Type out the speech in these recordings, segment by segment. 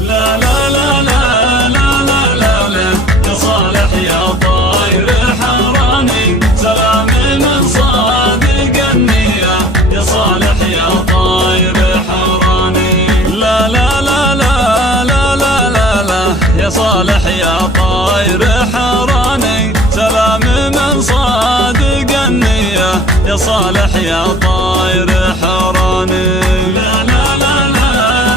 لا لا لا لا لا لا لا لا يا صالح يا طاير حراني، سلامي من صادق النية يا صالح يا طاير حراني. لا لا لا لا لا لا لا لا يا صالح يا طاير حراني، سلامي من صادق النية يا صالح يا طاير حراني. لا لا لا لا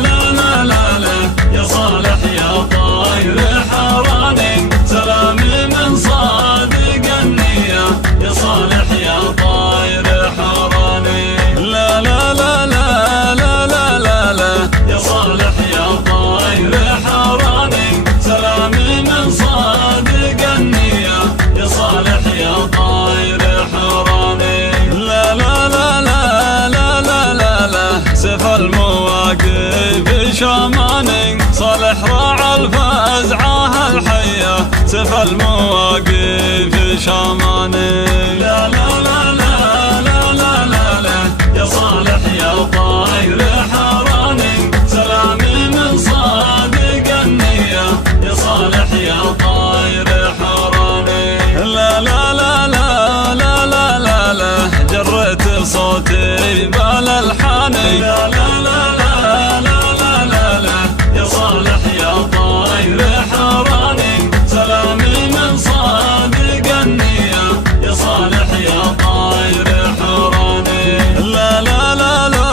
لا لا لا لا يا صالح يا طاير حراني، سلامي من صادق النية يا صالح يا طاير حراني. لا لا لا لا لا لا لا لا يا صالح يا طاير حراني، سلامي من صادق النية يا صالح يا طاير حراني. لا لا لا لا لا لا لا لا سيف المواقف شماني، صالح راعى الفزعة الحية سيف المواقف شماني. لا لا لا لا لا لا لا لا يا صالح يا طاير حراني، سلامي من صادق النية يا صالح يا طاير حراني. لا لا لا لا لا لا لا لا جريت صوتي بالالحاني. لا لا لا لا لا لا لا يا صالح يا طاير حراني، سلامي من صادق النية يا صالح يا طاير حراني. لا لا لا لا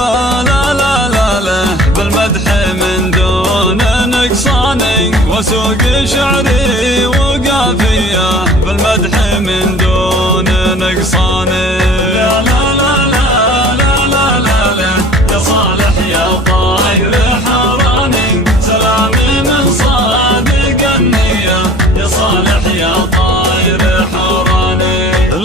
لا لا لا لا بالمدح من دون نقصاني، وسوق شعري وقافية بالمدح من دون نقصاني. لا لا لا لا لا لا لا لا يا صالح يا طاير حراني، سلامي من صادق النية يا صالح يا طاير حراني.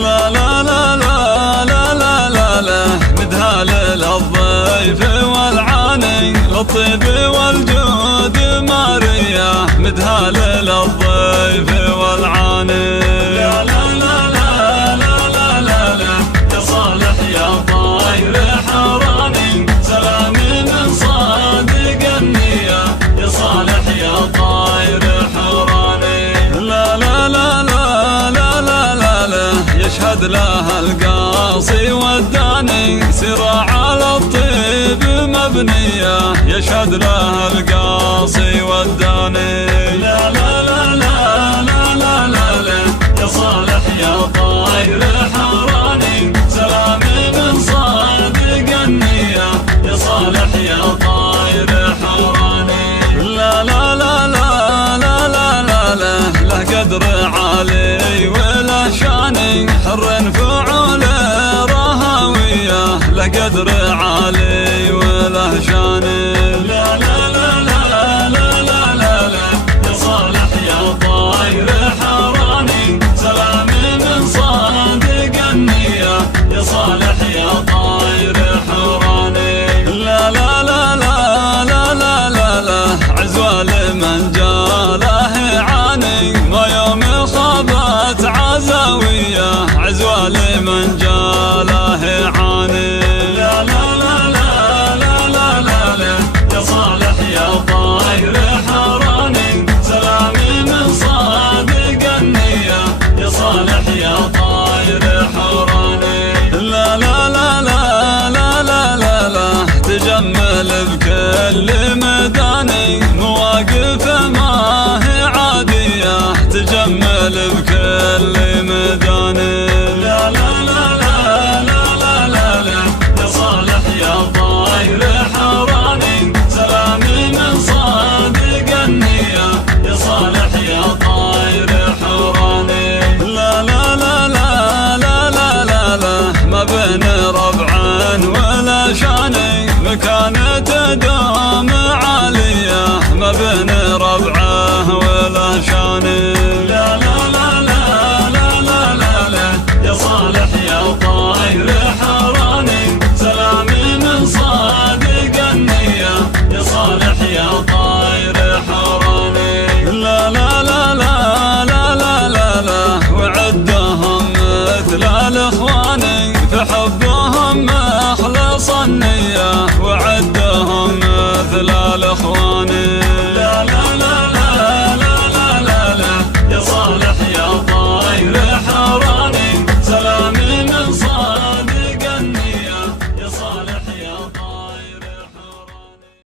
لا لا لا لا لا لا لا لا مدها للضيف والعاني، للطيب والجود ماريا مدها للضيف والعاني. لا لا لا لا لا لا لا لا يا صالح يا طاير حراني، سلامي من صادق النية يا صالح يا طاير حراني. لا لا لا لا لا لا لا لا يشهد لها القاصي والداني، سراع على الطيب مبنية يشهد لها القاصي والداني. لا لا لا